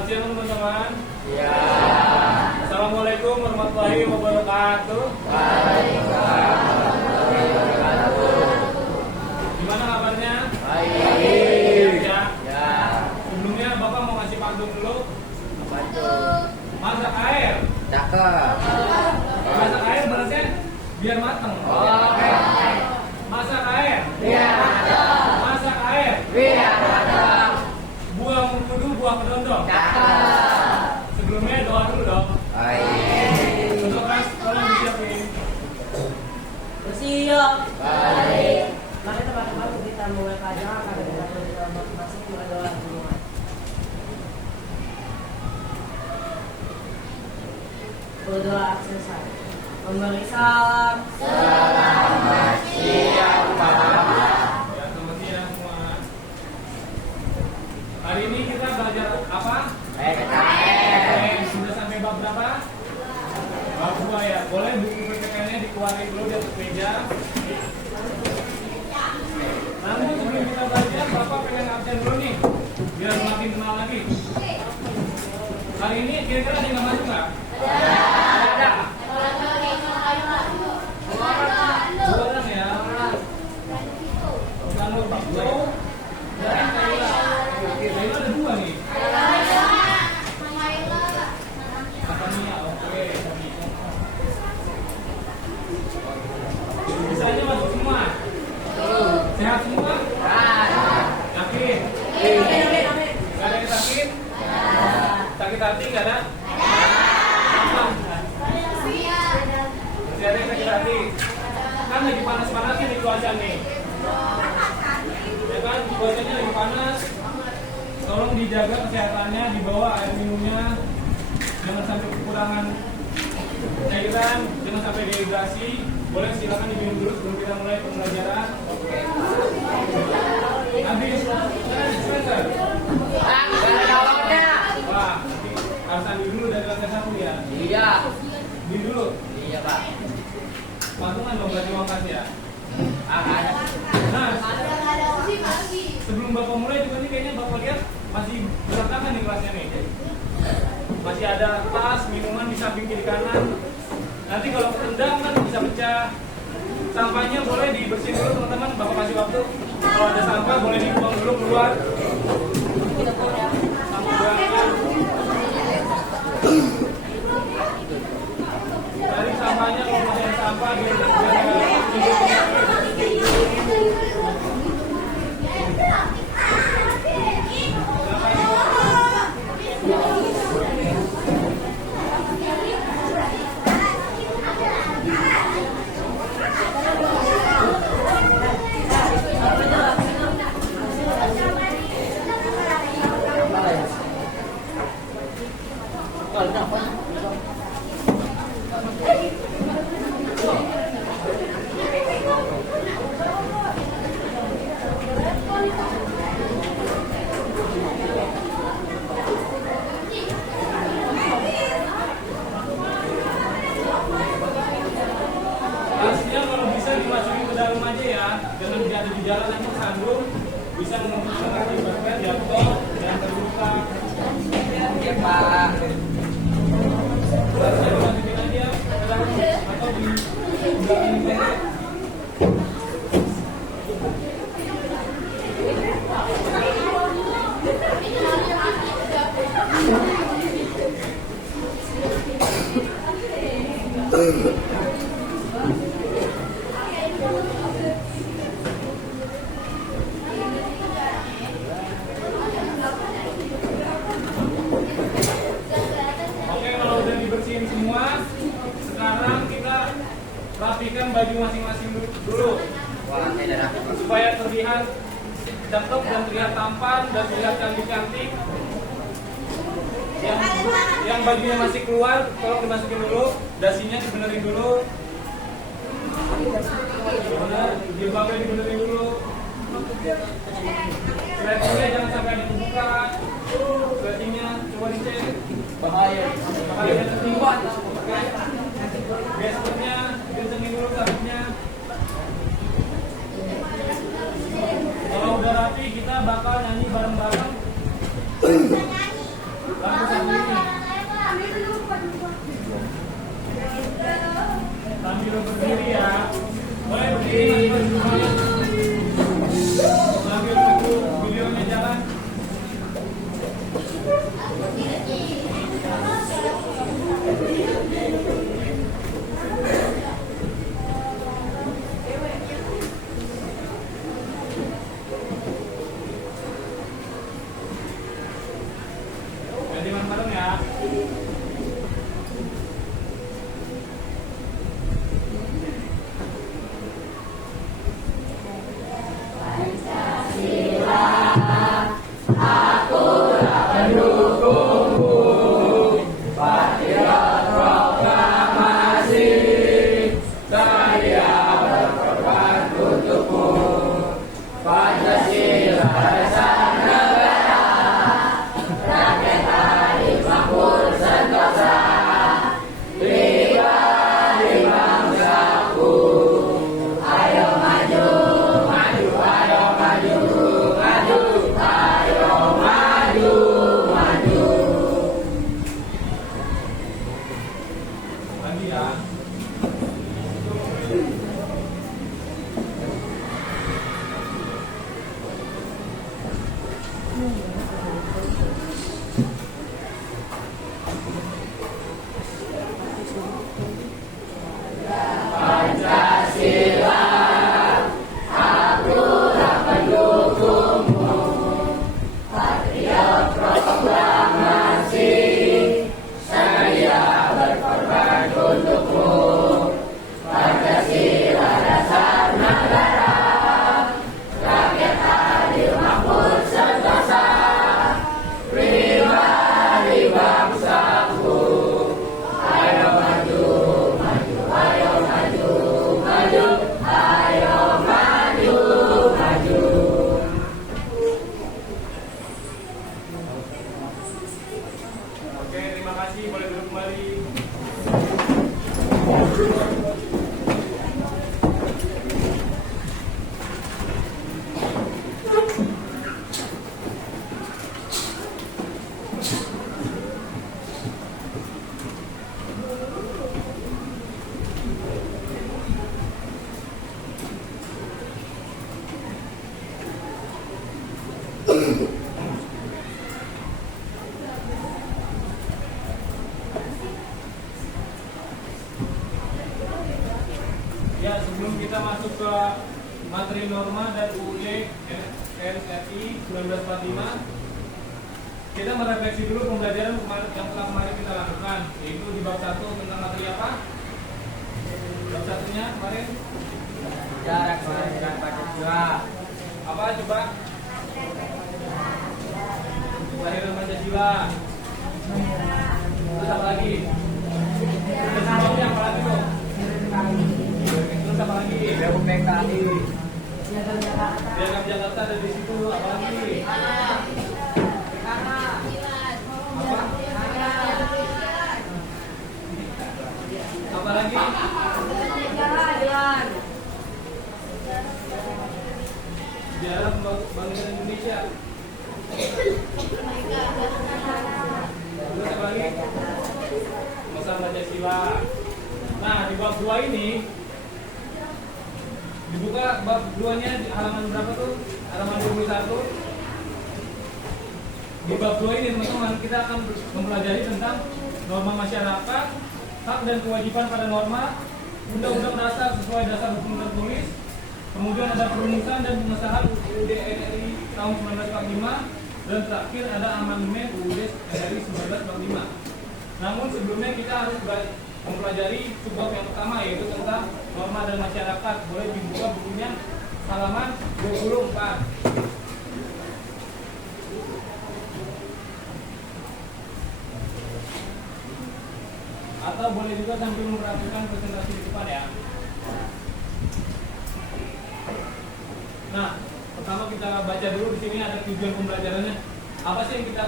Selamat siang teman-teman. Ya. Assalamualaikum warahmatullahi wabarakatuh. Waalaikumsalam warahmatullahi wabarakatuh. Gimana kabarnya? Baik. Ya. Ya. Sebelumnya Bapak mau ngasih pantun dulu. Apa itu? Masak air. Cakep. Masak air berarti biar mateng. Oke. Masak air. Biar mateng. Masak air. Biar mateng. Buah mengkudu, buah kedondong. Cakep. Sebelumnya doa dulu dong. Baik. Untuk kelas tolong disiapin. Bersiap. Baik. Mari teman-teman kita mulai pelajaran agar kita belajar masing-masing berdoa semua. Berdoa selesai. Memberi salam. Selamat siang Bapak. Ya, selamat siang semua. Hari ini kita belajar apa? PKN. Sudah sampai bab berapa? Bab 2 ya. Boleh buku PPK-nya dikeluarin dulu di atas meja. Namun sebelum kita belajar, Bapak pengen absen dulu nih, biar makin kenal lagi. Hari ini kira-kira ada yang nggak masuk nggak? Ada. Dua orang ya. Lalu Pak Bro dan Kayla. Kayla ada dua nih. Apa nih ya? Oke. Bisa aja masuk semua. Sehat semua? Yakin? Gak ada yang sakit? Sakit hati gak ada? Masih ada yang sakit hati? Kan lagi panas-panasnya nih cuaca nih. Ya kan, cuacanya lagi panas. Tolong dijaga kesehatannya, dibawa air minumnya. Jangan sampai kekurangan cairan, jangan sampai dehidrasi. Boleh silakan diminum dulu sebelum kita mulai pembelajaran. Habis Spencer. Wah, harus ambil dulu dari lantai 1 ya. Iya. Ambil dulu. Iya Pak. Patungan dong berarti uang kas ya. Ada. Nah, sebelum Bapak mulai juga nih kayaknya Bapak lihat masih berantakan nih kelasnya nih. Masih ada tas, minuman di samping kiri kanan. Nanti kalau ketendang kan bisa pecah. Sampahnya boleh dibersihin dulu teman-teman. Bapak kasih waktu. Kalau ada sampah boleh dibuang dulu keluar. Sampah buangan. Cari sampahnya kalau masih ada sampah biar tasnya kalau bisa dimasukin ke dalam aja ya, jangan ada di jalan nanti sandung bisa mengakibatkan jatuh dan terluka. Iya Pak. Tasnya dimasukin aja ke dalam atau di belakang tenda. Oke, kalau udah dibersihin semua, sekarang kita rapikan baju masing-masing dulu Wah, saya udah rapi Pak. supaya terlihat cakep dan terlihat tampan dan terlihat cantik-cantik. Yang bajunya masih keluar, tolong dimasukin dulu, dasinya dibenerin dulu. Jilbabnya dibenerin dulu. Stretchingnya jangan sampai dibuka. Stretchingnya coba dicek. Bahaya. Bahaya tertimpa. Gesturnya kencengin dulu kakinya. Kalau udah rapi kita bakal nyanyi bareng-bareng. Lagu ya. Lagi ya. Oke, terima kasih. Boleh duduk kembali. Ya, sebelum kita masuk ke materi norma dan UUD NRI 1945, kita merefleksi dulu pembelajaran yang telah kemarin kita lakukan, yaitu di bab 1 tentang materi apa? Bab 1-nya kemarin Sejarah kelahiran Pancasila. apa coba? Kelahiran Pancasila. Terus apa lagi? Terus sebelumnya apa lagi tuh? Terus apa lagi? Republik PKI. Piagam Jakarta ada di situ, apa lagi? Apa lagi? Sejarah pembangunan Indonesia. Terus apa lagi? Masa Pancasila. Nah, di bab 2 ini dibuka bab 2-nya di halaman berapa tuh? Halaman 21. Di bab 2 ini teman-teman kita akan mempelajari tentang norma masyarakat, hak dan kewajiban pada norma, undang-undang dasar sesuai dasar hukum tertulis, kemudian ada perumusan dan pengesahan UUD NRI tahun 1945, dan terakhir ada amandemen UUD NRI 1945. Namun sebelumnya kita harus mempelajari subbab yang pertama, yaitu tentang norma dan masyarakat. Boleh dibuka bukunya halaman 24. Atau boleh juga sambil memperhatikan presentasi di depan ya. Nah, pertama kita baca dulu di sini ada tujuan pembelajarannya. Apa sih yang kita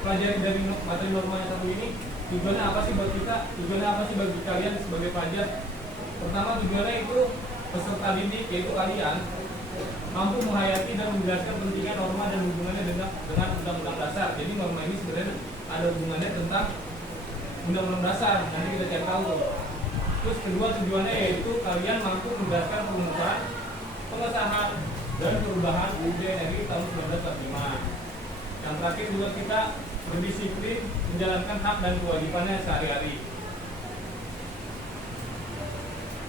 pelajari dari materi norma yang satu ini? Tujuannya apa sih buat kita? Tujuannya apa sih bagi kalian sebagai pelajar? Pertama, tujuannya itu peserta didik, yaitu kalian mampu menghayati dan menjelaskan pentingnya norma dan hubungannya dengan undang-undang dasar. Jadi norma ini sebenarnya ada hubungannya tentang undang-undang dasar. Nanti kita cari tahu. Terus kedua tujuannya yaitu kalian mampu menjelaskan perumusan, pengesahan, dan perubahan UUD NRI tahun 1945. Yang terakhir juga kita berdisiplin menjalankan hak dan kewajibannya sehari-hari.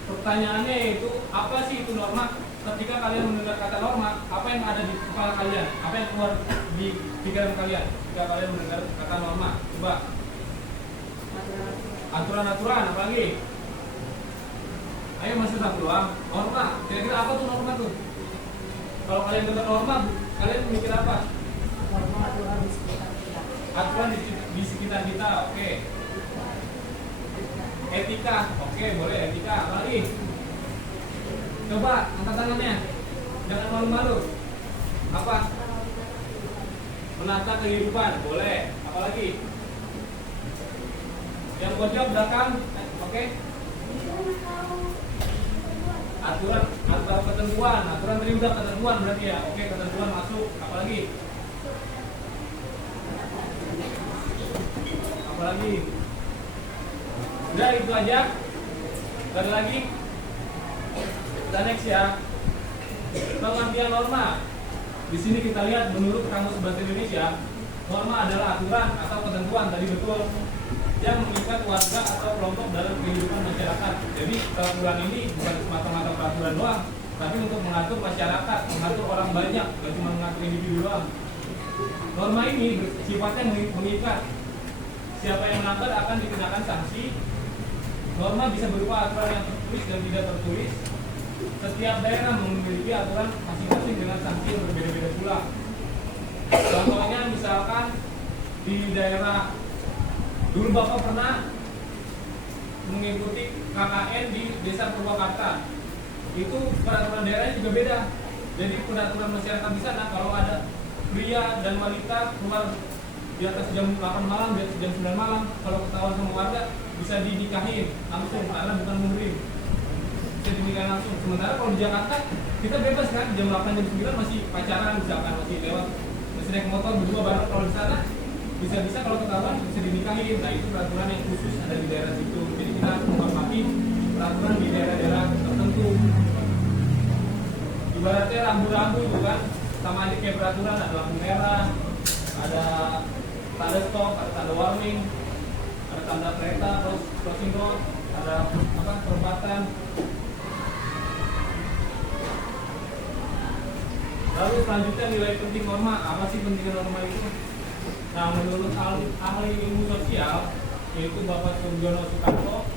Pertanyaannya yaitu apa sih itu norma? ketika kalian mendengar kata norma, apa yang ada di kepala kalian? Apa yang keluar di pikiran kalian ketika kalian mendengar kata norma? Coba. Aturan-aturan, apa lagi? Ayo masih satu doang. Norma, kira-kira apa tuh norma tuh? Kalau kalian dengar norma, kalian mikir apa? Norma aturan di sekitar kita. Aturan di sekitar kita, oke. Etika, oke, boleh etika. Apa lagi? Coba angkat tangannya, jangan malu-malu. Apa? Menata kehidupan, boleh. Apa lagi? Yang pojok belakang, oke. Aturan atau ketentuan, aturan tadi udah ketentuan berarti ya. Oke, ketentuan masuk. Apa lagi? Apa lagi? Udah itu aja. Gak ada lagi. Kita next ya. Pengertian norma. Di sini kita lihat menurut Kamus Bahasa Indonesia, norma adalah aturan atau ketentuan tadi betul yang mengikat warga atau kelompok dalam kehidupan masyarakat. Jadi peraturan ini bukan semata-mata peraturan doang, tapi untuk mengatur masyarakat, mengatur orang banyak, bukan cuma mengatur individu doang. Norma ini sifatnya mengikat. Siapa yang melanggar akan dikenakan sanksi. Norma bisa berupa aturan yang tertulis dan tidak tertulis. Setiap daerah memiliki aturan masing-masing dengan sanksi yang berbeda-beda pula. Contohnya misalkan di daerah dulu Bapak pernah mengikuti KKN di Desa Purwakarta. Itu peraturan daerahnya juga beda. Jadi peraturan masyarakat di sana kalau ada pria dan wanita keluar di atas jam 8 malam, di atas jam 9 malam, kalau ketahuan sama warga bisa dinikahin langsung karena bukan muhrim. Bisa dinikahin langsung. Sementara kalau di Jakarta kita bebas kan, jam 8 jam 9 masih pacaran misalkan, masih lewat, masih naik motor berdua bareng. Kalau di sana bisa-bisa kalau ketahuan bisa dinikahin. Nah itu peraturan yang khusus ada di daerah situ. Jadi kita harus menghormati peraturan di daerah-daerah tertentu. Ibaratnya rambu-rambu itu kan sama aja kayak peraturan, ada lampu merah, ada tanda stop, ada tanda warning, ada tanda kereta, terus crossing road, ada apa perempatan. Lalu selanjutnya nilai penting norma. Apa sih pentingnya norma itu? Nah, menurut ahli ilmu sosial, yaitu Bapak Surjono Sukarto,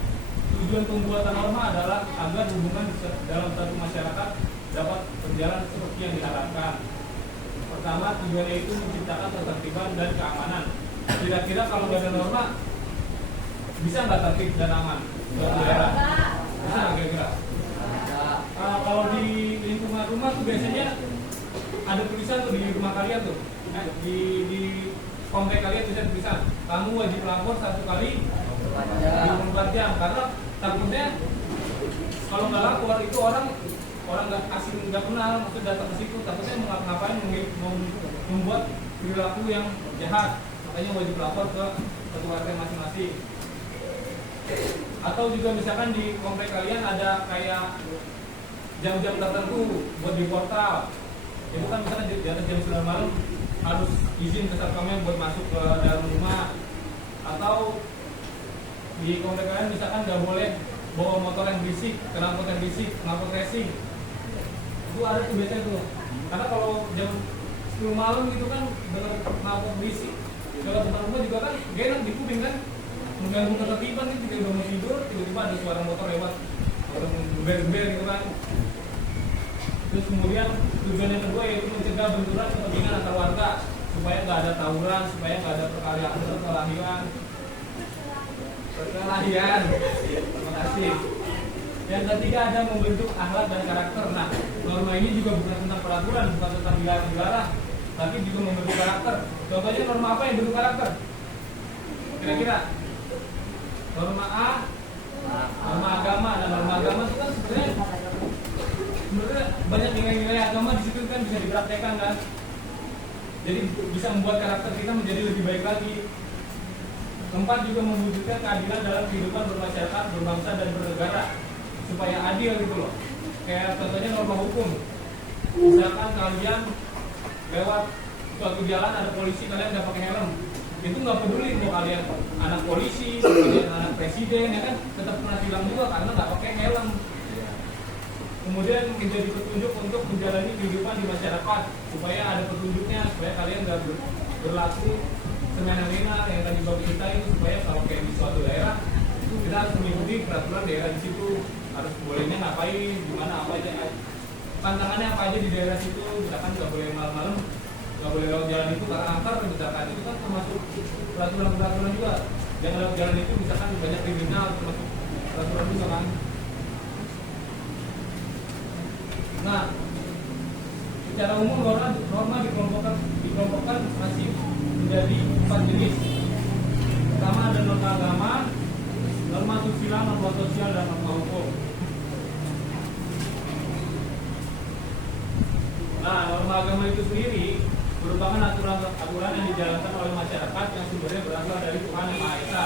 tujuan pembuatan norma adalah agar hubungan dalam satu masyarakat dapat berjalan seperti yang diharapkan. Pertama, tujuannya itu menciptakan ketertiban dan keamanan. Kira-kira kalau nggak ada norma, bisa nggak tertib dan aman? Daerah? Bisa nggak kira-kira? Kalau di lingkungan rumah tuh biasanya ada tulisan tuh di rumah kalian tuh, di komplek kalian bisa tulisan, kamu wajib lapor 1 kali 24 jam, karena takutnya kalau nggak lapor itu orang nggak asing, nggak kenal, maksudnya datang ke situ, takutnya mau ngapain, mau membuat perilaku yang jahat, makanya wajib lapor ke ketua RT masing-masing. Atau juga misalkan di komplek kalian ada kayak jam-jam tertentu buat di portal, itu kan misalnya di atas jam 9 malam harus izin ke satpamnya buat masuk ke dalam rumah. Atau di komplek kalian misalkan nggak boleh bawa motor yang berisik, knalpot yang berisik, knalpot racing. Itu ada tuh biasanya tuh. Karena kalau jam 10 malam gitu kan dengar knalpot berisik, kalau depan rumah juga kan gak enak di kuping kan, mengganggu ketertiban nih. Kita udah mau tidur, tiba-tiba ada suara motor lewat, motor ber-ber gitu kan. Terus kemudian tujuan yang kedua yaitu mencegah benturan kepentingan antar warga supaya nggak ada tawuran, supaya nggak ada perkelahian. Terima kasih. Yang ketiga ada membentuk akhlak dan karakter. Nah, norma ini juga bukan tentang peraturan, bukan tentang dilarang, tapi juga membentuk karakter. Contohnya norma apa yang bentuk karakter? Kira-kira norma A, norma agama. Dan norma agama itu kan sebenarnya banyak nilai-nilai agama di situ kan bisa dipraktekkan kan. Jadi bisa membuat karakter kita menjadi lebih baik lagi. Keempat, juga mewujudkan keadilan dalam kehidupan bermasyarakat, berbangsa dan bernegara supaya adil gitu loh. Kayak contohnya norma hukum. Misalkan kalian lewat suatu jalan ada polisi, kalian nggak pakai helm, itu nggak peduli mau kalian anak polisi, kalian anak presiden, ya kan tetap kena tilang juga karena nggak pakai helm. kemudian menjadi petunjuk untuk menjalani kehidupan di masyarakat, supaya ada petunjuknya, supaya kalian nggak berlaku semena-mena yang tadi bapak ceritain, supaya kalau kayak di suatu daerah kita harus mengikuti peraturan daerah di situ, harus bolehnya ngapain, gimana, apa aja, pantangannya apa aja di daerah situ. Misalkan nggak boleh malam-malam, nggak boleh lewat jalan itu karena angker, misalkan itu kan termasuk peraturan juga. Jangan lewat jalan itu, misalkan banyak kriminal, termasuk peraturan juga kan. Nah, secara umum norma dikelompokkan masih menjadi 4 jenis. Pertama ada norma agama, norma susila, norma sosial, dan norma hukum. Nah, norma agama itu sendiri merupakan aturan yang dijalankan oleh masyarakat yang sumbernya berasal dari Tuhan Yang Maha Esa.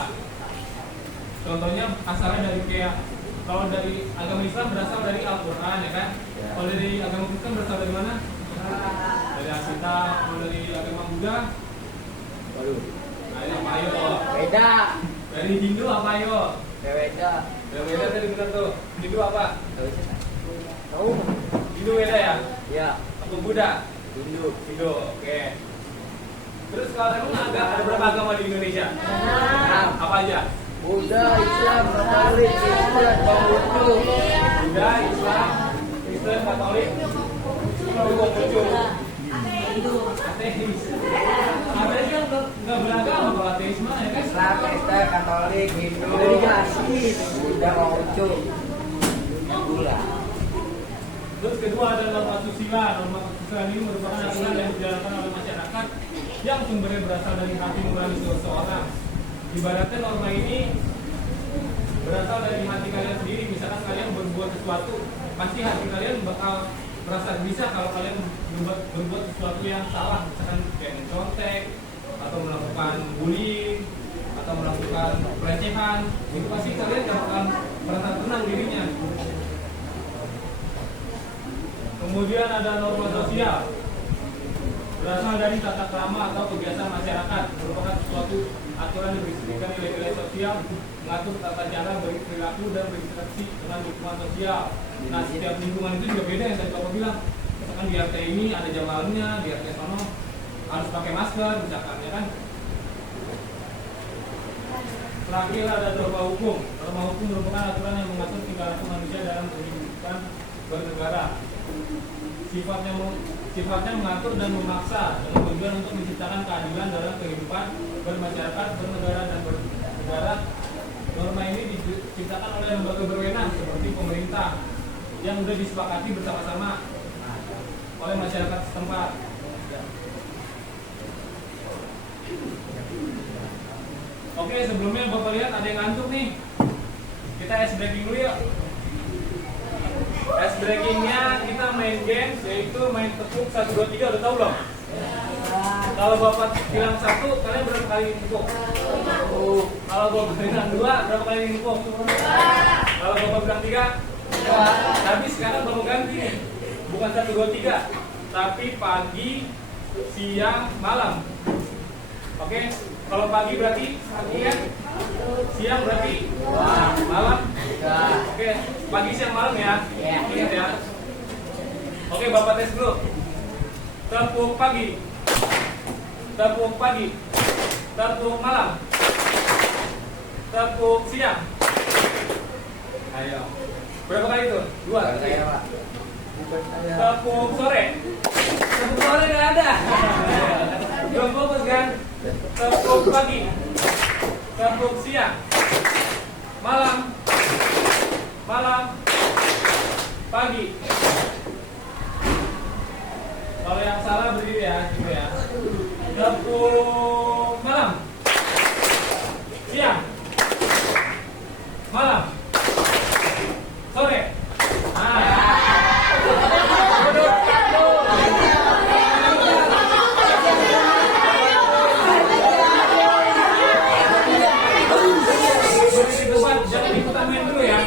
Contohnya asalnya dari kayak, kalau dari agama Islam berasal dari Al-Quran, ya kan? Kalau dari agama Kristen berasal dari mana? Dari Alkitab. Kalau dari agama Buddha? Waduh. Nah, ini apa ayo? Beda. Dari Hindu apa ayo? Beda. Beda tadi benar tuh. Hindu apa? Tahu? Hindu beda ya? Ya. Atau Buddha? Hindu. Hindu, oke. Terus kalau emang ada berapa agama di Indonesia? Apa aja? Buddha, Islam, Katolik, Kristen, Konghucu. Buddha, Islam, Kristen, Katolik, Konghucu. Ateis. Ateis kan nggak beragama kalau ateis mah ya kan? Islam, Kristen, Katolik, Hindu, Buddha, Konghucu. Buddha. Terus kedua ada norma susila. Norma susila ini merupakan aturan yang dijalankan oleh masyarakat yang sumbernya berasal dari hati nurani seseorang. Ibaratnya norma ini berasal dari hati kalian sendiri. Misalkan kalian berbuat sesuatu, pasti hati kalian bakal merasa bisa kalau kalian berbuat sesuatu yang salah, misalkan kayak mencontek atau melakukan bullying atau melakukan pelecehan, itu pasti kalian gak akan merasa tenang dirinya. Kemudian ada norma sosial, berasal dari tata krama atau kebiasaan masyarakat, merupakan suatu aturan yang berisikan nilai-nilai sosial, mengatur tata cara berperilaku dan berinteraksi dengan lingkungan sosial. Nah, setiap lingkungan itu juga beda yang tadi Bapak bilang. Misalkan di RT ini ada jam malamnya, di RT sono harus pakai masker, misalkan ya kan. Terakhir ada norma hukum. Norma hukum merupakan aturan yang mengatur tingkah laku manusia dalam kehidupan bernegara. Sifatnya mengatur dan memaksa dengan tujuan untuk menciptakan keadilan dalam kehidupan bermasyarakat, bernegara, dan bernegara. Norma ini diciptakan oleh lembaga berwenang seperti pemerintah yang sudah disepakati bersama-sama oleh masyarakat setempat. Oke, sebelumnya Bapak lihat ada yang ngantuk nih. Kita ice breaking dulu yuk. Ice breakingnya kita main game, yaitu main tepuk 1, 2, 3, udah tahu belum? Kalau Bapak bilang 1, kalian berapa kali tepuk? Kalau Bapak bilang 2, berapa kali tepuk? Kalau Bapak bilang 3, tapi sekarang Bapak ganti nih. Bukan 1, 2, 3, tapi pagi, siang, malam. Oke? Kalau pagi berarti pagi kan? Siang berarti malam. Oke, pagi siang malam ya. Ingat ya. Oke, Bapak tes dulu. Tepuk pagi. Tepuk pagi. Tepuk malam. Tepuk siang. Ayo. Berapa kali itu? 2. Tepuk sore. Tepuk sore nggak ada. Belum fokus kan? Tepuk pagi. Tepuk siang. Malam. Malam. Pagi. Kalau yang salah berdiri ya, gitu ya. Tepuk malam. Siang. Malam. Sore. Jangan ikutan main dulu ya.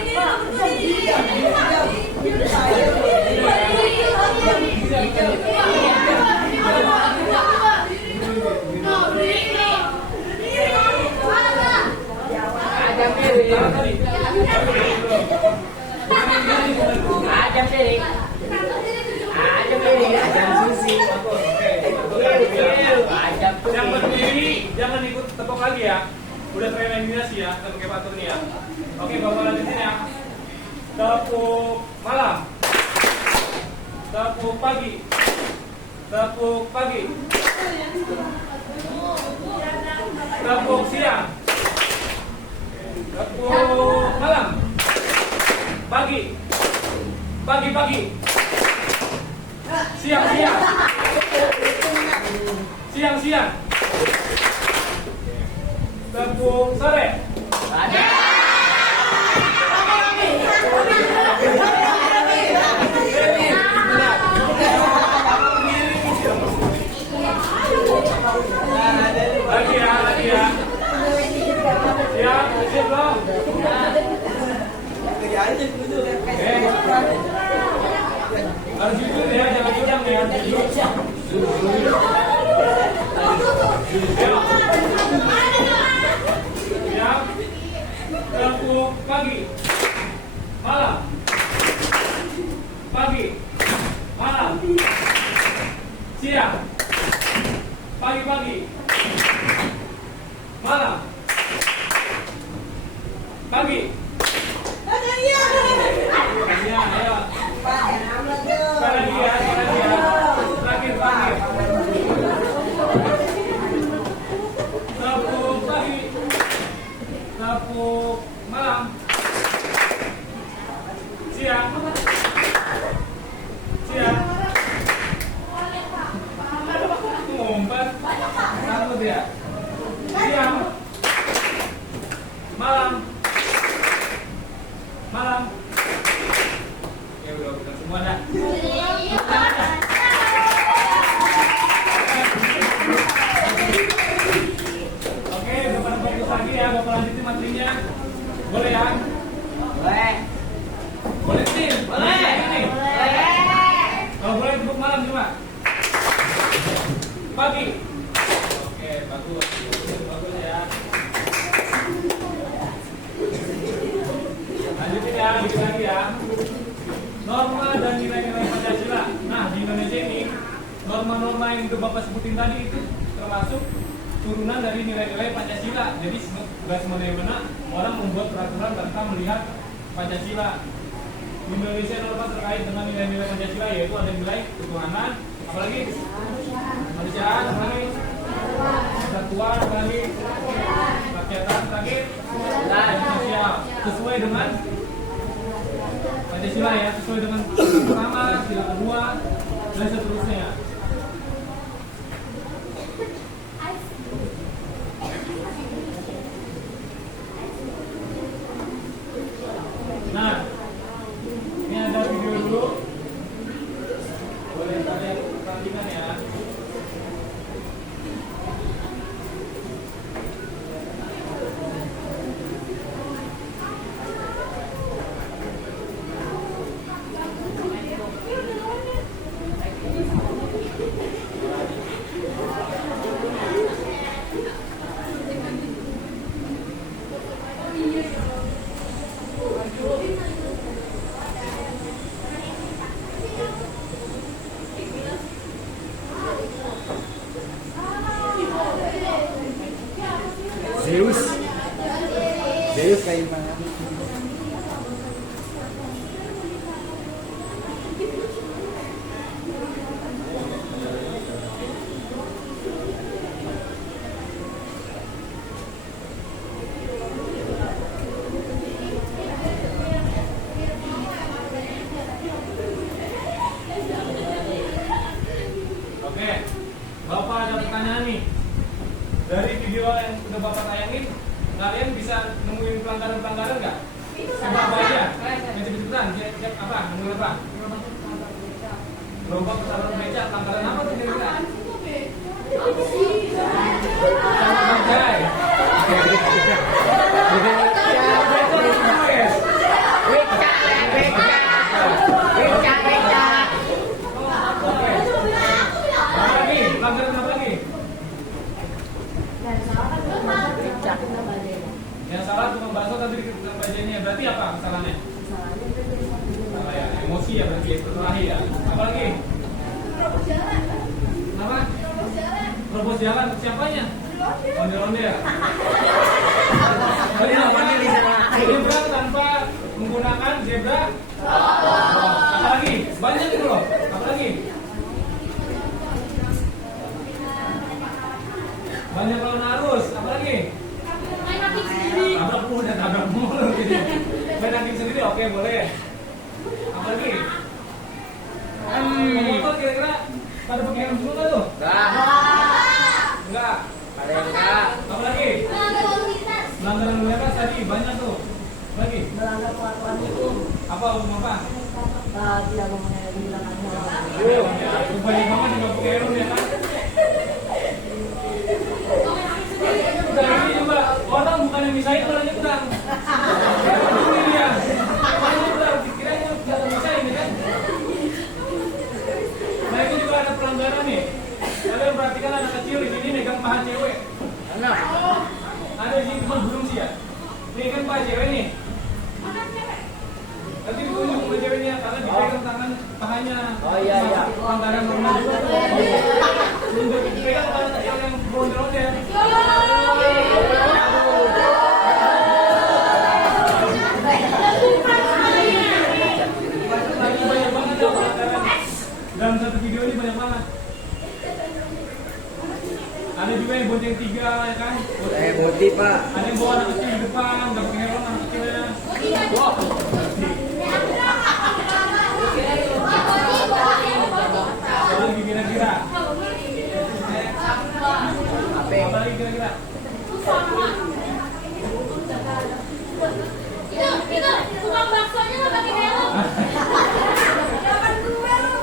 Ajam piring. Ajam piring. Ajam susi. Ajam Yang berdiri jangan ikut tepuk lagi ya. Udah tereliminasi ya, kita pakai patur nih ya. Oke, bapak lanjutin ya. Tepuk malam. Tepuk pagi. Tepuk pagi. Tepuk siang. Tepuk malam. Pagi. Pagi-pagi. Siang-siang. Siang-siang. Tepuk sore. Lagi ya, lagi ya. Siap, siap belum? Harus jujur ya, jangan curang ya. Siap. Tepuk pagi, malam, pagi, malam, siang, pagi-pagi, malam, pagi. Ya, ayo. Sekali lagi ya, sekali lagi ya. Terakhir, terakhir. Tepuk pagi, tepuk malam, siang, siang. Ngumpet, takut ya. Siang, malam, malam. Ya udah kita semua dah. Oke, udah pada fokus lagi ya, bapak lanjutin materinya. Boleh ya? Boleh. Boleh sih? Boleh. Kalau boleh tepuk malam cuma. Pagi. Oke, bagus. Bagus ya. Lanjutin ya, lanjutin lagi ya. Norma dan nilai-nilai Pancasila. Nah, di Indonesia ini norma-norma yang itu Bapak sebutin tadi itu termasuk turunan dari nilai-nilai Pancasila. Jadi nggak semena-mena orang membuat peraturan tanpa melihat Pancasila. Di Indonesia norma terkait dengan nilai-nilai Pancasila yaitu ada nilai ketuhanan, apalagi kemanusiaan, apalagi persatuan, apalagi rakyatan, apalagi dan sosial sesuai dengan Pancasila ya, sesuai dengan sila pertama, sila kedua, dan seterusnya. Nah, ini ada video dulu. Boleh kalian perhatikan ya. Zeus kayak mana? Oke, Bapak ada pertanyaan nih. Dari video yang udah Bapak tayangin, kalian bisa nemuin pelanggaran-pelanggaran nggak? Coba apa aja? Yang cepet-cepetan, siap apa? Nemuin apa? Lomba pertarungan beca, pelanggaran apa tuh kira-kira? Sama bajai. Pelanggaran apa lagi? Yang salah cuma bakso tapi dikenakan bajainya. Berarti apa kesalahannya? Apa ya? Emosi ya berarti berkelahi ya. Apa lagi? Apa? Terobos jalan siapanya? Onde-onde ya? Zebra tanpa menggunakan zebra. Apa lagi? Banyak itu loh. Apa lagi? Banyak lawan arus. Apa lagi? Tabrak udah tabrak mulu gitu. Main hakim sendiri oke boleh. Apa lagi? Motor kira-kira pada pakai helm semua nggak tuh? Enggak. Ada yang enggak? Apa lagi? Pelanggaran lalu lintas tadi banyak tuh. Lagi? Melanggar peraturan hukum. Apa hukum apa? Tidak memenuhi bilangannya. Banyak banget juga pakai helm ya kan? Udah ini juga orang bukan yang misahin malah nyebrang. Ini dia. Malah nyebrang. Dikiranya nggak misahin ya kan? Nah itu juga ada pelanggaran nih. Kalian perhatikan anak kecil di sini megang paha cewek. Anak. Ada di sini cuma belum sih ya. Ini kan paha cewek nih. Nanti ditunjuk sama ceweknya karena dipegang tangan pahanya. Oh iya iya. Pelanggaran normal juga. Dipegang tangan kecil yang bondel-bondel. Banyak banget ya pelanggaran. Dalam satu video ini banyak banget. Ada juga yang bonceng 3 ya kan? Boti pak. Ada yang bawa anak kecil di depan, nggak pakai helm anak kecilnya. Wah. Apa lagi kira-kira? Apa lagi kira-kira? Itu tukang baksonya nggak pakai helm. Jangan gue lu.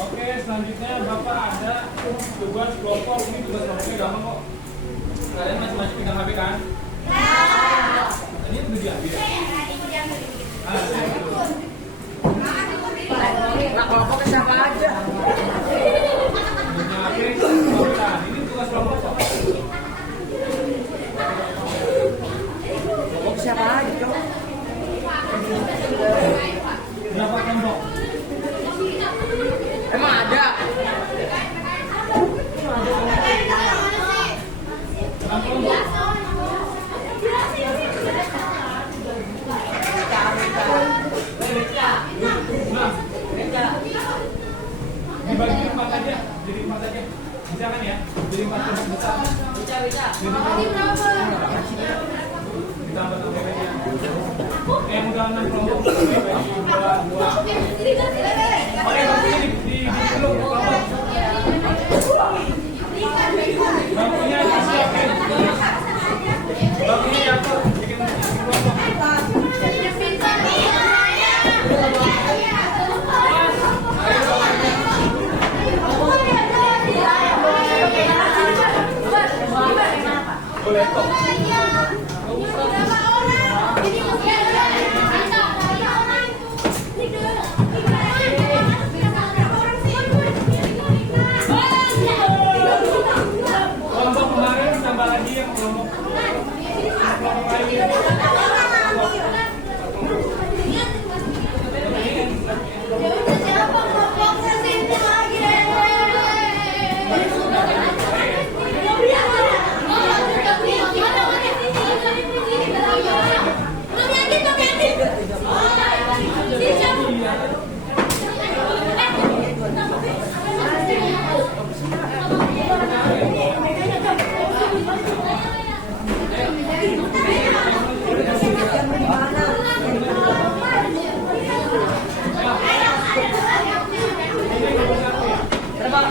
Oke, selanjutnya Bapak ada tugas kelompok. Ini tugas kelompoknya gampang kok. Kalian masing-masing pegang HP kan? Ini udah diambil. Nah kelompoknya siapa aja? Punya HP, nah, ini tugas kelompok kok. Kelompok siapa aja cok? Berapa kelompok? Emang ada? Berapa kelompok? Nah, dibagi 4 aja, jadi 4 aja. Bisa kan ya? Jadi 4 kelompok besar. Ditambah TPP-nya. Yang udah 6 kelompok, bagi 2. Oke, bangkunya di dulu kelompok. Bangkunya disiapin. Bangkunya diatur, bikin kelompok. Boleh kok. Kelompok kemarin tambah lagi yang kelompok lain.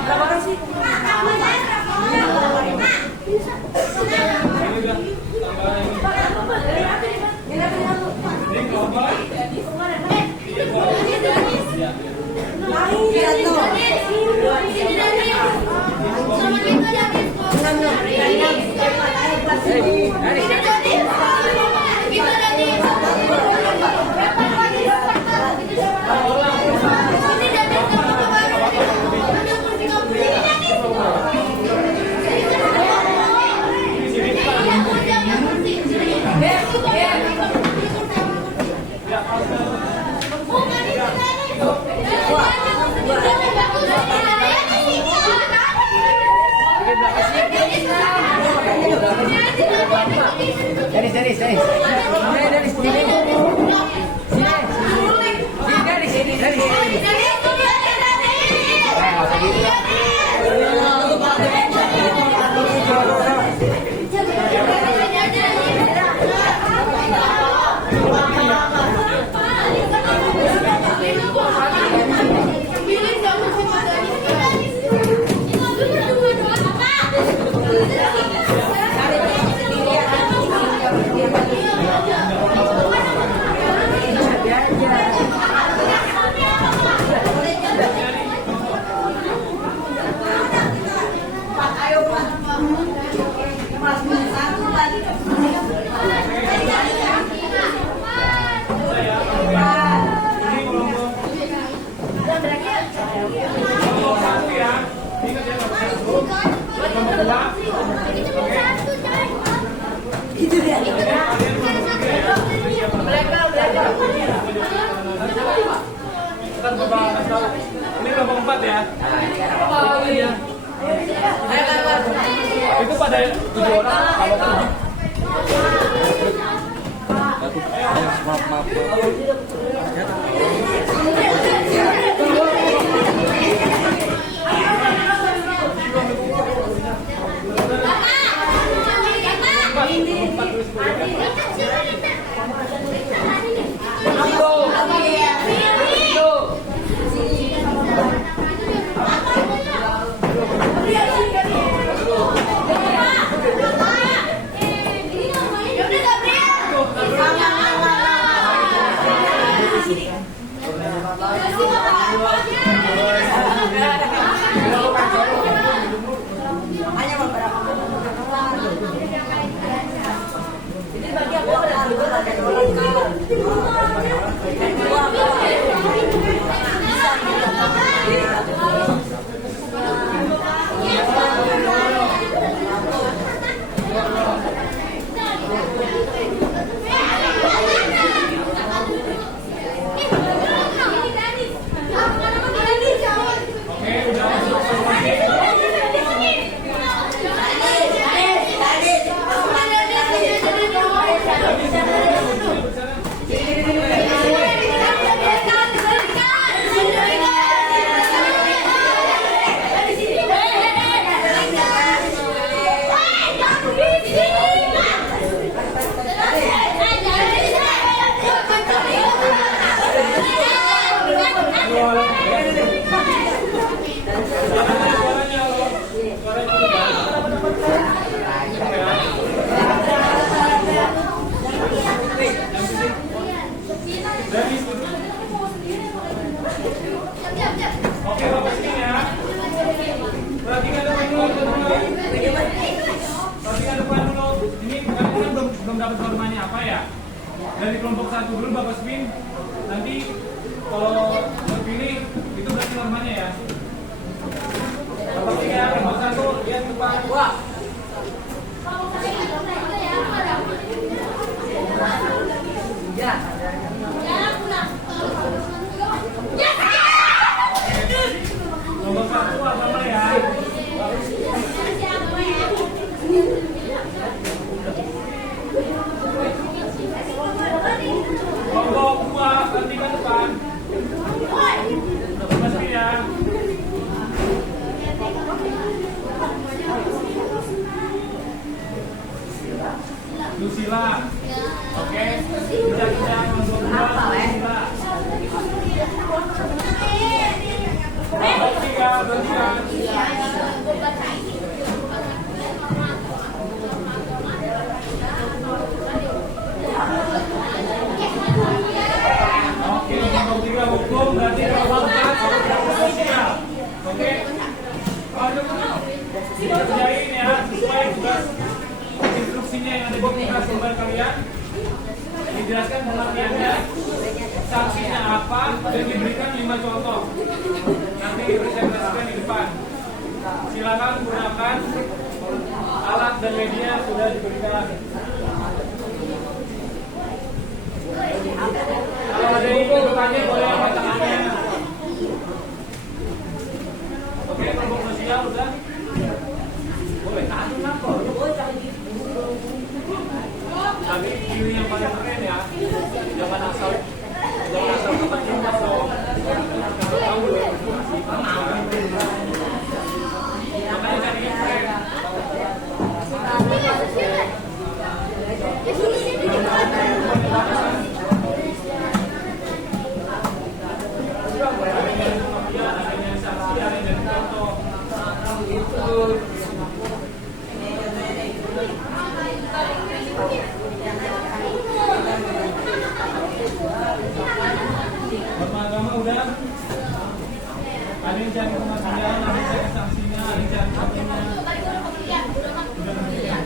Berapa orang sih? Ini udah tambah ini. Dari sini. Dari sini. Ini kelompok 4 ya. Itu pada 7 orang kalau 1 dulu Bapak spin. Nanti kalau terpilih itu berarti normanya ya. Bapak spin ya, kelompok 1 lihat depan. Wah. Ya. Nomor 1 agama ya. Kelompok 2 gantikan depan. Bapak spin ya. Susila. Oke. Kita kelompok 2 Susila. Kelompok 3 gantian. Oke, kelompok 3 hukum berarti kelompok 4 sosial. Oke. Kerjain ya sesuai tugas instruksinya yang ada di tugas gambar kalian. Dijelaskan pengertiannya, sanksinya apa, dan diberikan 5 contoh. Nanti presentasikan di depan. Silakan gunakan alat dan media yang sudah diberikan. Kalau ada yang ingin bertanya boleh angkat tangannya. Oke, kelompok sosial udah. Boleh tanya kok. takut. Agama udah. Ada yang cari penghasilan, ada yang cari sanksinya, ada yang cari sanksinya. Udah kemudian.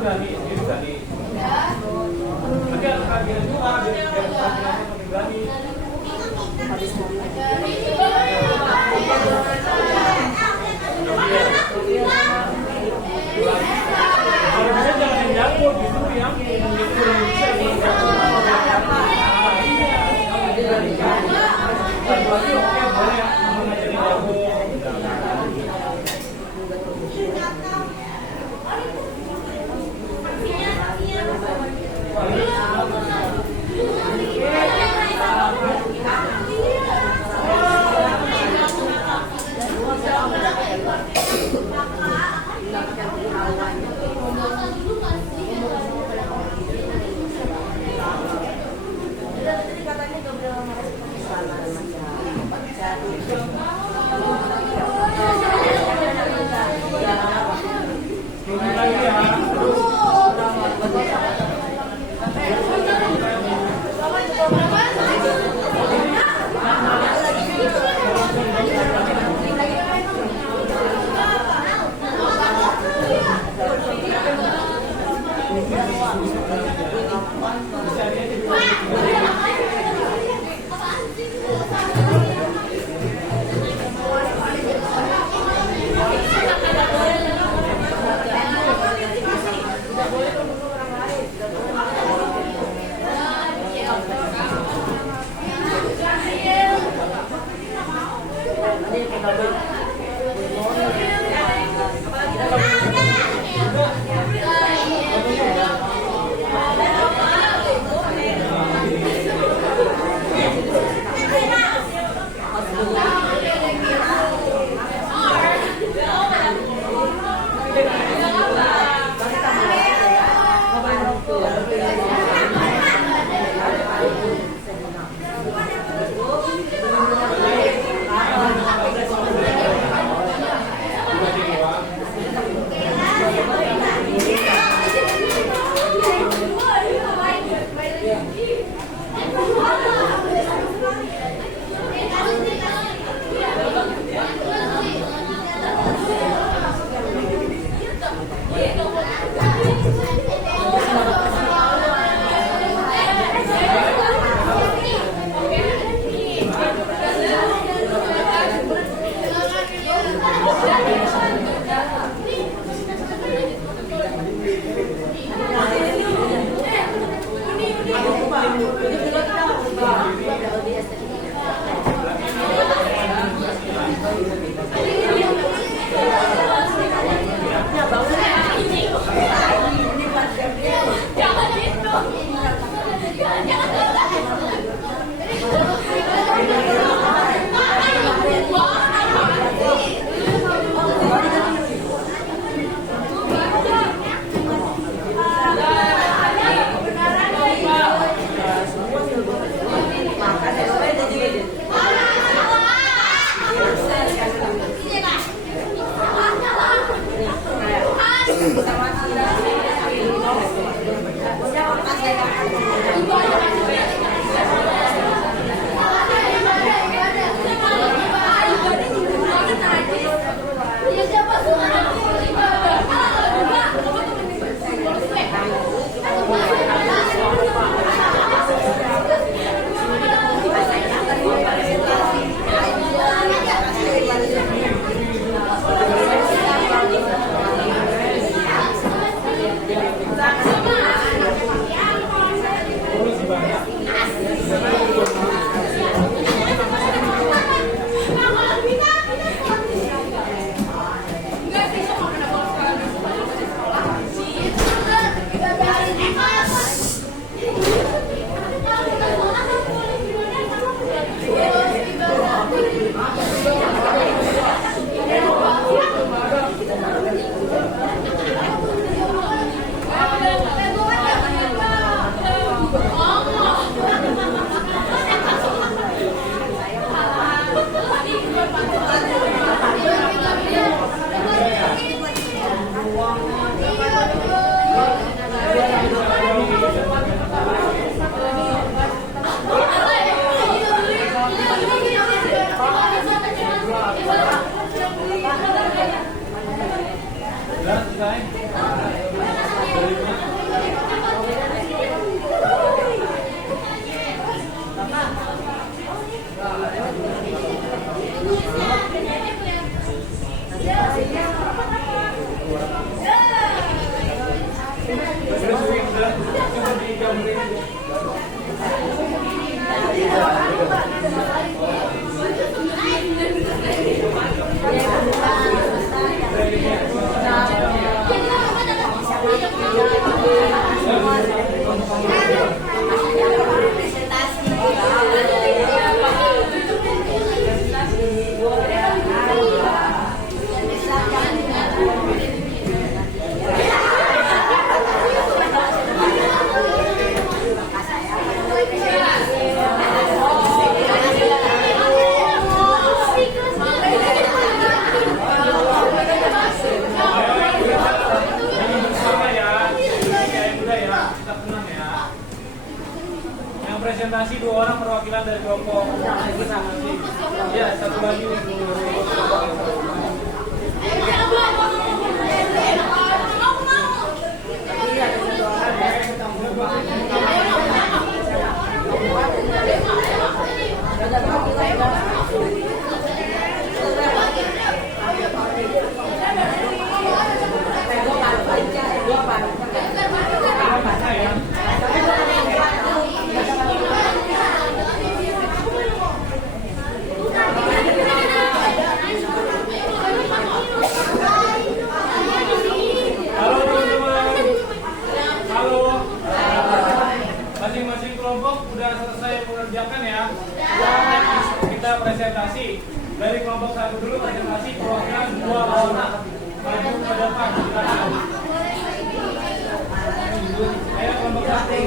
berani, dia berani. Nanti harus kagian juga, biar makin berani. Kalau bisa jangan yang jago, justru yang kurang bisa. Lagi oke boleh mengajari jago. presentasi 2 orang perwakilan dari kelompok. Ya, satu lagi. Halo teman-teman. Halo. Masing-masing kelompok udah selesai mengerjakan ya. Kita presentasi. Dari kelompok 1 dulu presentasi perwakilan 2 orang. Maju ke depan. Silakan. Ayo kelompok 1.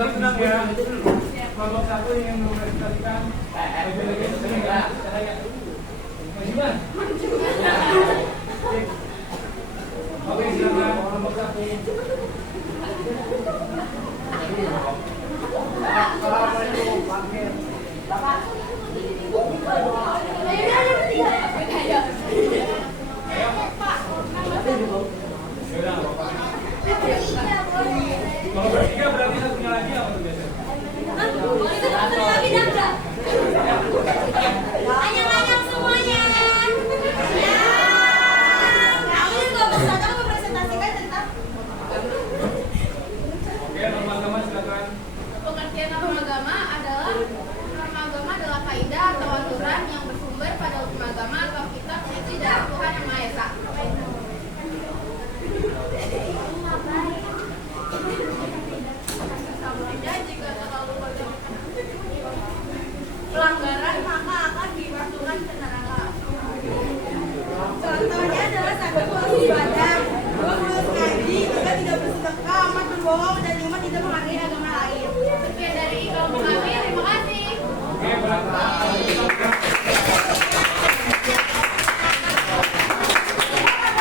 Tenang ya. Kelompok 1 yang mempresentasikan. Oke, silakan kelompok 1. Kalau bertiga berarti satunya lagi apa tuh biasanya? Itu satu lagi dah. Anyang-anyang semuanya. Ya. Kamu juga bisa mempresentasikan tentang. Oke, norma agama silakan. Pengertian norma agama adalah kaidah atau aturan yang bersumber pada hukum agama atau kitab suci dari Tuhan Yang Maha Esa. Jika terlalu banyak pelanggaran maka akan dimasukkan ke neraka. Contohnya adalah 1 puasa ibadah, 2 puasa ngaji, 3 tidak bersedekah, 4 berbohong, dan 5 tidak menghargai agama lain. Sekian dari kelompok kami, terima kasih. Oke,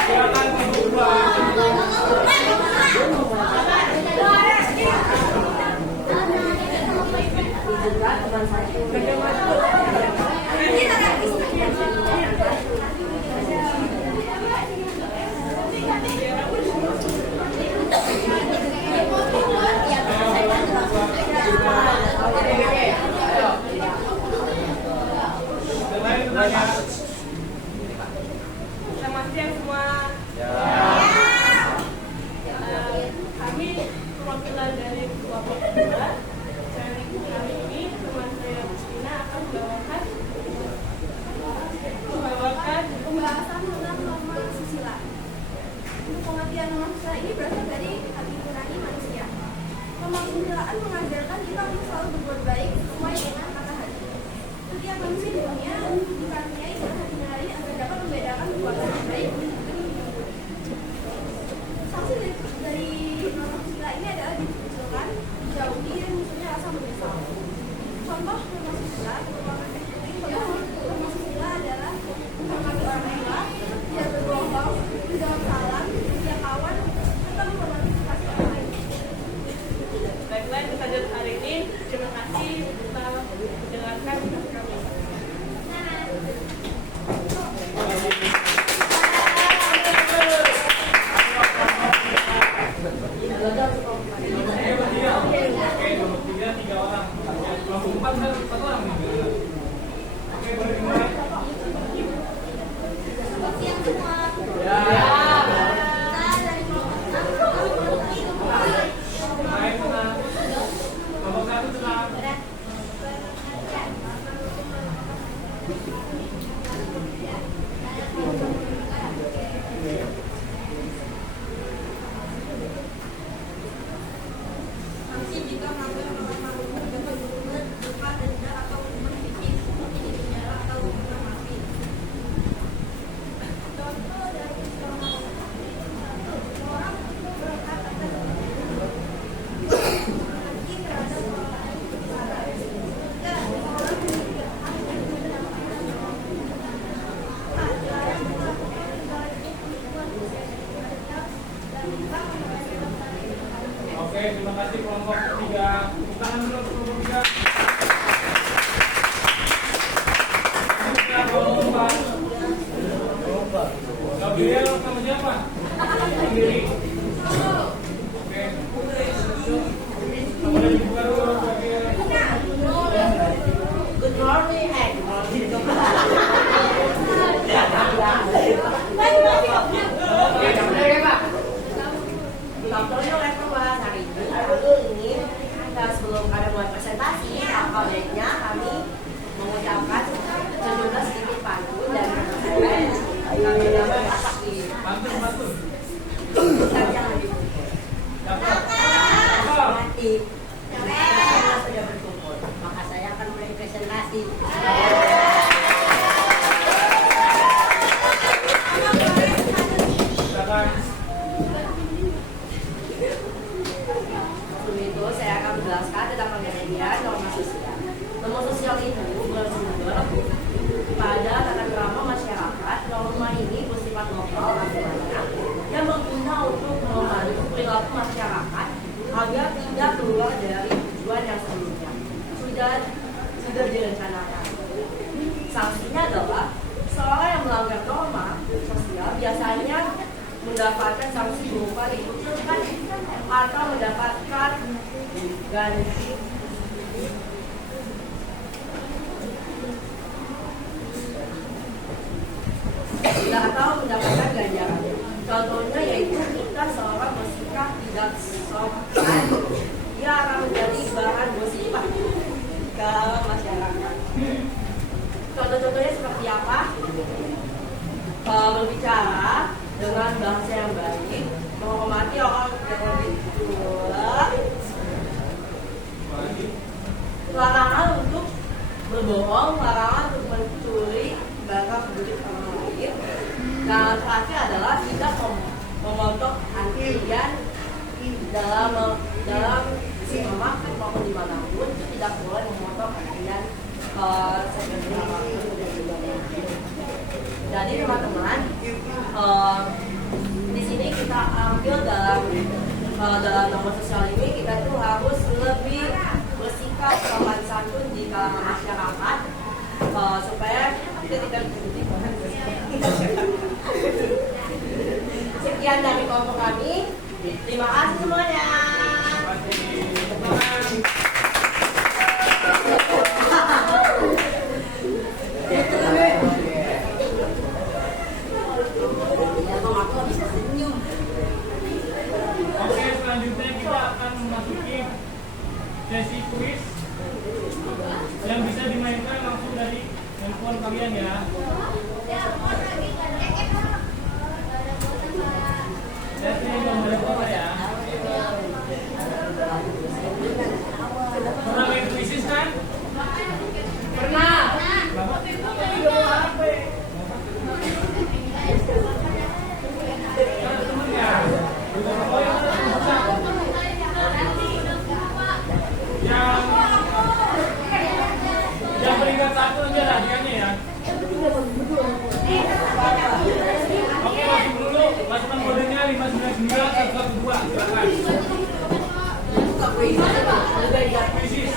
silakan kelompok 2. Selamat siang semua. Kami perwakilan dari kelompok 2. Kali ini teman saya Christina akan membawakan Pembahasan tentang norma susila. Untuk pengertian norma susila ini berasal dari hati nurani manusia. Norma kesusilaan mengajarkan kita untuk selalu berbuat baik sesuai dengan kata hati. Setiap manusia di dunia dikaruniai dengan hati nurani agar dapat membedakan perbuatan yang baik dengan buruk. Sanksi dari norma susila ini adalah dikucilkan, dijauhi, dan munculnya rasa menyesal. Contoh norma susila merupakan norma susila adalah menghormati orang tua, tidak berbohong, menjawab salam, menjaga kawan, serta menghormati semua? Ya. Kita dari kelompok 6 Baik, tenang. Kelompok 1 tenang. Sanksi jika melanggar peraturan umum dapat berkurungan berupa denda atau hukuman fiktif seperti penjara atau hukuman mati. Contoh dari kelompok 1, orang berhak atas haji terhadap orang lain bersalah. 3. Orang memiliki hak untuk mendapatkan tolong. 4. Dilarang melakukan segala jenis penipuan terhadap dan 5. Memperhatikan saling. Oke, terima kasih kelompok 3. Tepuk tangan dulu untuk kelompok 3. Kita kelompok 4. Gabriel sama siapa? Sendiri. Oke. Boleh dibuka dulu Gabriel. Good morning, Dokternya oleh kelas hari ini kita sebelum ada mulai presentasi, alangkah baiknya kami mengucapkan sejumlah sedikit pantun dan kami dapat pasti Bantu. jangan nanti kita sudah berkumpul, maka saya akan mulai presentasi. Silakan. Sebelum itu saya akan menjelaskan tentang pengertian norma sosial. Norma sosial itu bersumber pada tata krama masyarakat. Norma ini bersifat lokal aturannya yang berguna untuk membantu perilaku masyarakat agar tidak keluar dari tujuan yang sebelumnya sudah direncanakan. Sanksinya adalah seorang yang melanggar norma sosial biasanya mendapatkan sanksi berupa dikucilkan atau mendapatkan ganti atau mendapatkan ganjaran. Contohnya yaitu kita seorang bersikap tidak sopan, dia akan menjadi bahan gosip ke masyarakat. Contoh-contohnya seperti apa? Berbicara dengan bahasa yang baik, menghormati orang yang lebih tua, larangan untuk berbohong, larangan untuk mencuri barang milik orang lain. Dan terakhir adalah tidak memotong antrian dalam supermarket maupun dimanapun, itu tidak boleh memotong antrian seperti apapun. Jadi teman-teman, di sini kita ambil dalam norma sosial ini kita itu harus lebih bersikap sopan santun di kalangan masyarakat supaya kita tidak menjadi bahan gosip. Sekian dari kelompok kami. Terima kasih semuanya. Oke, selanjutnya kita akan memasuki sesi kuis yang bisa dimainkan langsung dari handphone kalian ya. Sesi yang ada apa ya? Pernah main kuisis kan? Pernah. Bapak tapi gak mau apa ya? Temen ya? Oh ya, bisa. Yang peringkat 1 aja lah hadiahnya ya. Oke, masuk dulu. Masukkan kodenya 599 silakan. Krisis.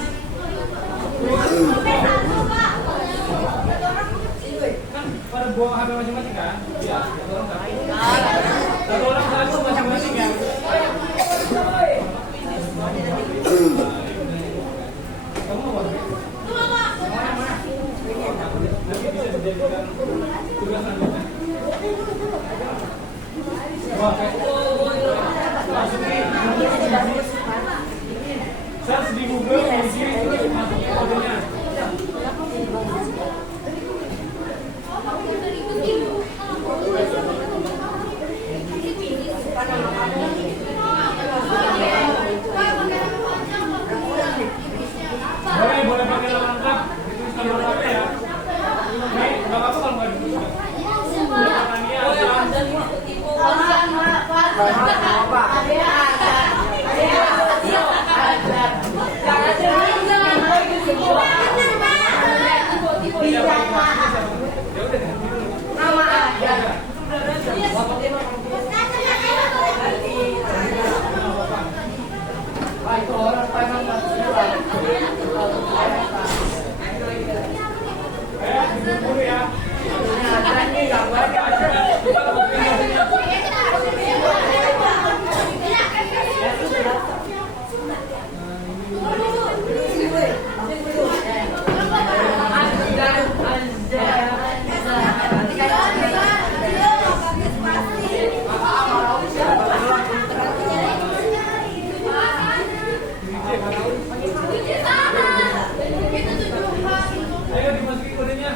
Kan pada buang HP masing-masing kan? Iya, satu orang satu masing-masing ya. Kamu mau apa? Mana? Nanti bisa dijadikan tugas selanjutnya. Oke. Masukin. Search di Google, isi terus masukin kodenya. Boleh pakai nama lengkap, ditulis nama lengkapnya ya. Ini nggak apa-apa kalau nggak ditulis. Namanya ayo dimasukin kodenya.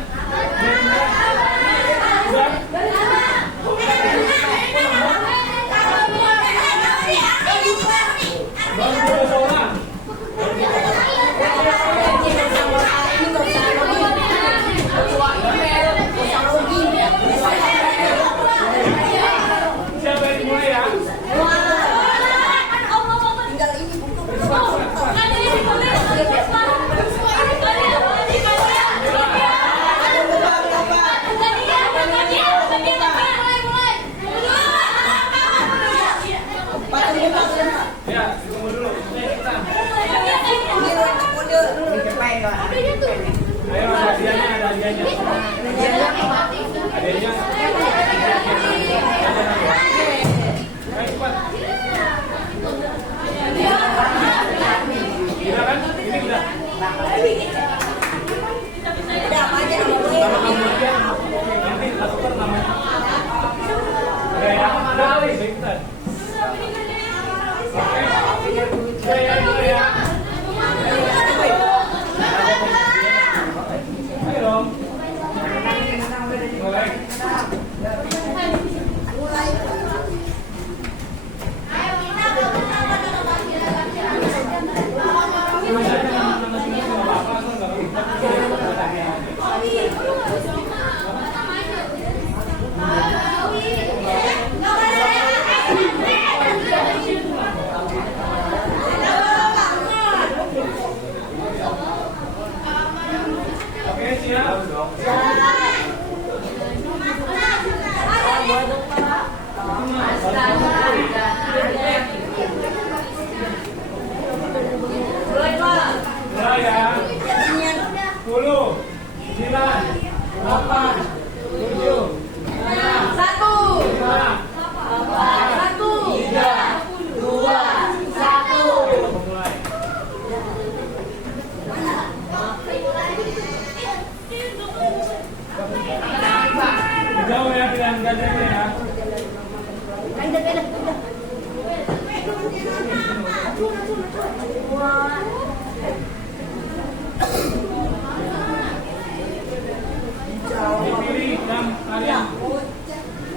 Siapa yang dimulai ya? Ya, tunggu dulu. Ayo, ada hadiahnya, ada hadiahnya. Hadiahnya. Ayo cepat. Gila kan? Ini udah. Nama kamu aja. Nanti lakukan namanya. Udah ya? Udah kali, bentar. Oke. Udah ya, udah ya. Ayo dong. Mulai. Oke, siap. Mulai ya. 10, 9, 8, 7, 6, 5, 4, 3, 2, 1. Mulai. Jauh ya, pilihan gajahnya ya. Dipilih dan kalian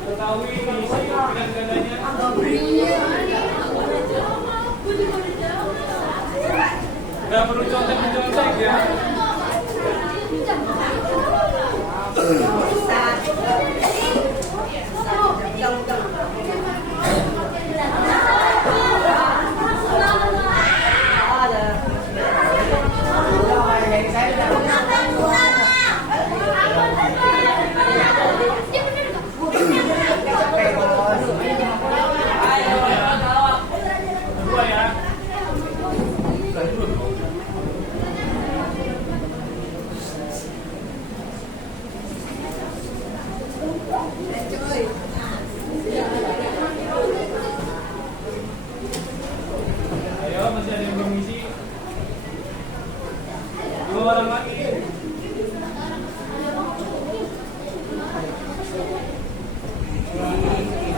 ketahui isi pilihan gajahnya. Gak perlu contek-contek ya. Kedua ya.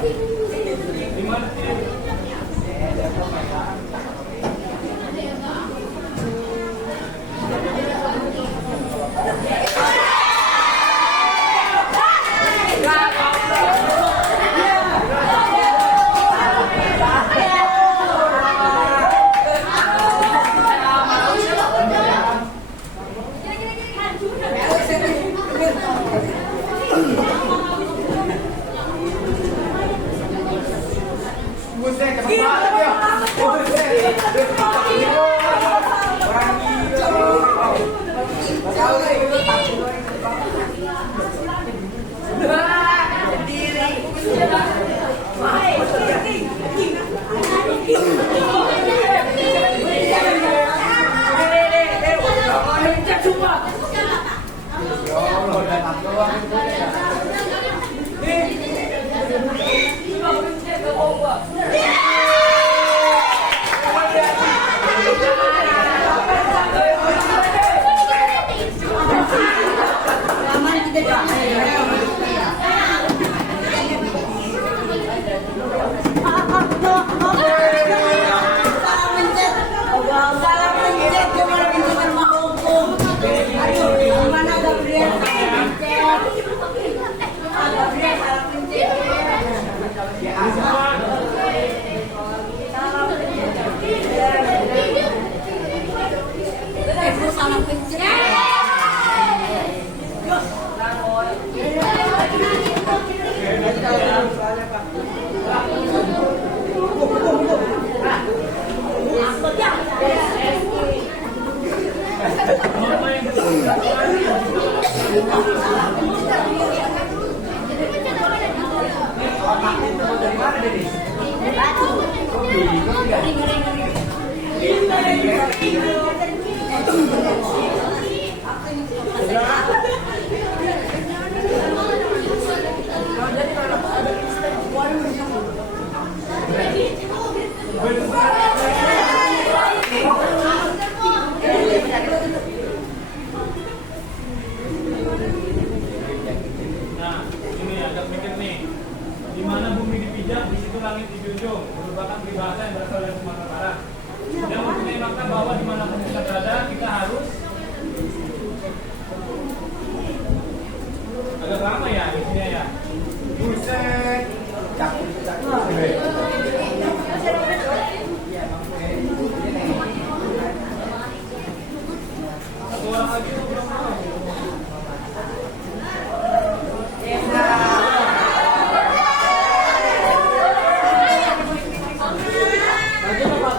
Di mana sih? Buset, cepet banget ya. Buset. Orang gila. Tahu nih, itu takut. Berdiri. Nah, ini agak mikir nih. Di mana bumi dipijak, di situ langit dijunjung. Merupakan peribahasa yang berasal dari Sumatera Barat. Yang mempunyai makna bahwa dimanapun kita berada, kita harus agak lama ya di sini ya. Buset. Cakep. Satu orang lagi tuh belum tahu. Lanjut, Pak.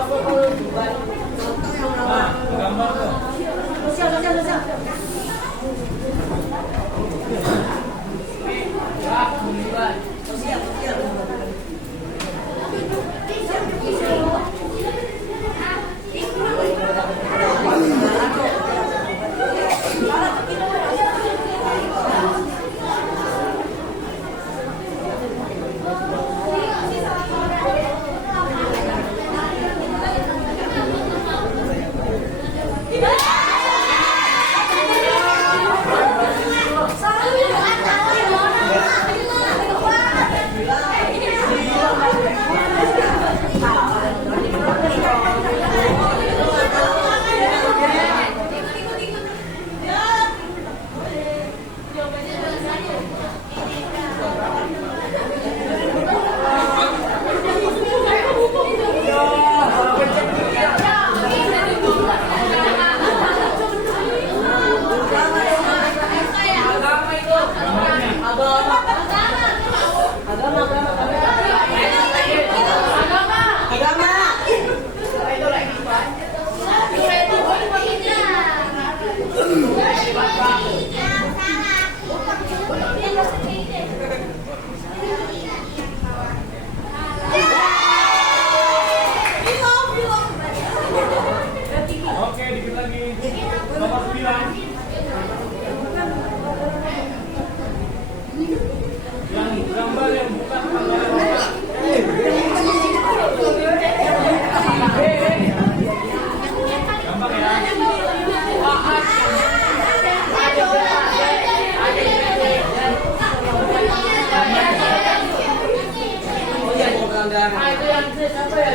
pelanggaran. Ah, itu yang apa ya?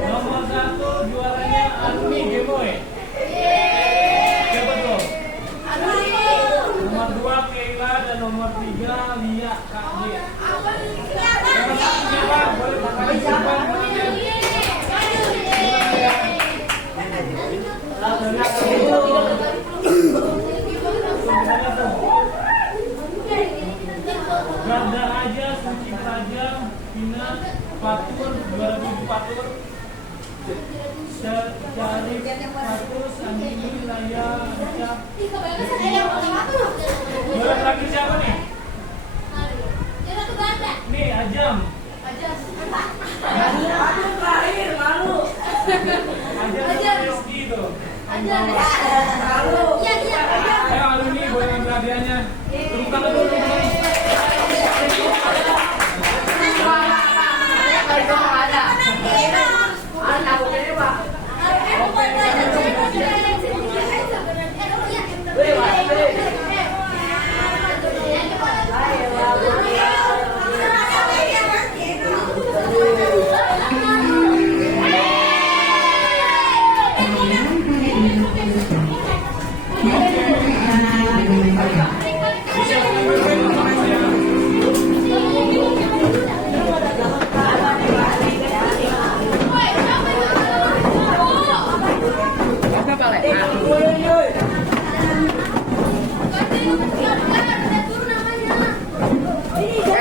Nomor 1 juaranya Alumni Gemoy. Siapa tuh? Nomor 2 Keila dan nomor 3 Lia Kak Lia. Nomor 1 siapa? Boleh pakai siapa? Garda aja, Suci Praja, Vina, Fatur, 2007 Fatur, Syarif, Fatus, Andini, Laya, Aca. Boleh terakhir siapa nih? Nih, Ajam. Terakhir malu. Ajam Rizky tuh. Ayo alumni, boleh ngambil hadiahnya. Tepuk tangan dulu.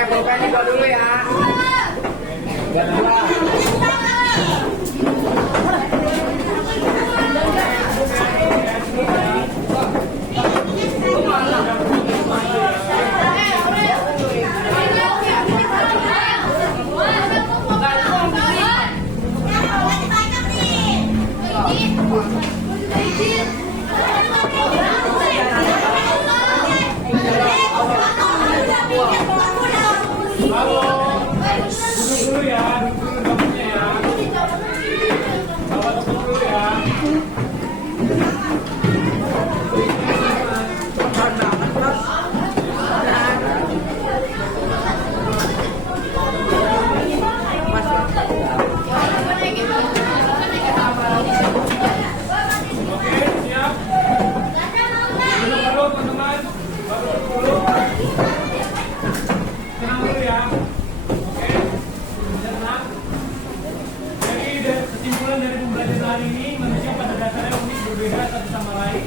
Bukan juga dulu ya. Halo, duduk dulu ya, duduk dulu dapurnya ya. Bapak duduk dulu ya. Oke, siap. Duduk dulu teman-teman. Bapak duduk dulu. Tenang dulu ya. Oke. Bisa tenang. Jadi kesimpulan dari pembelajaran hari ini, manusia pada dasarnya unik berbeda satu sama lain.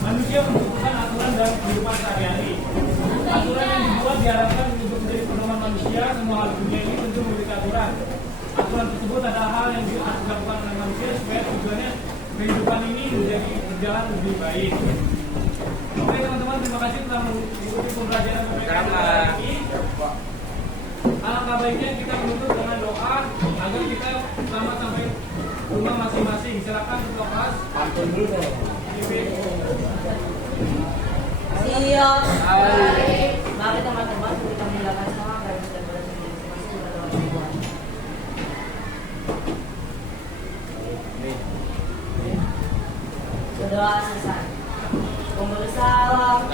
Manusia membutuhkan aturan dalam kehidupan sehari-hari. Aturan yang dibuat diharapkan untuk menjadi pedoman manusia. Semua hal dunia ini tentu memiliki aturan. Aturan tersebut adalah hal yang dilakukan oleh manusia supaya tujuannya kehidupan ini menjadi berjalan lebih baik. Oke teman-teman, terima kasih telah mengikuti pembelajaran PPKN hari ini. Alangkah baiknya kita menutup dengan doa agar kita selamat sampai rumah masing-masing. Silakan ketua kelas. Pantun dulu dong. Siap. Mari teman-teman kita menggunakan sama agar kita berhasil masing-masing kepada orang tua. Berdoa selesai. Memberi salam.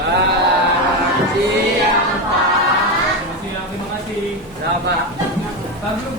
Siap. Terima kasih. Berapa? Tar dulu.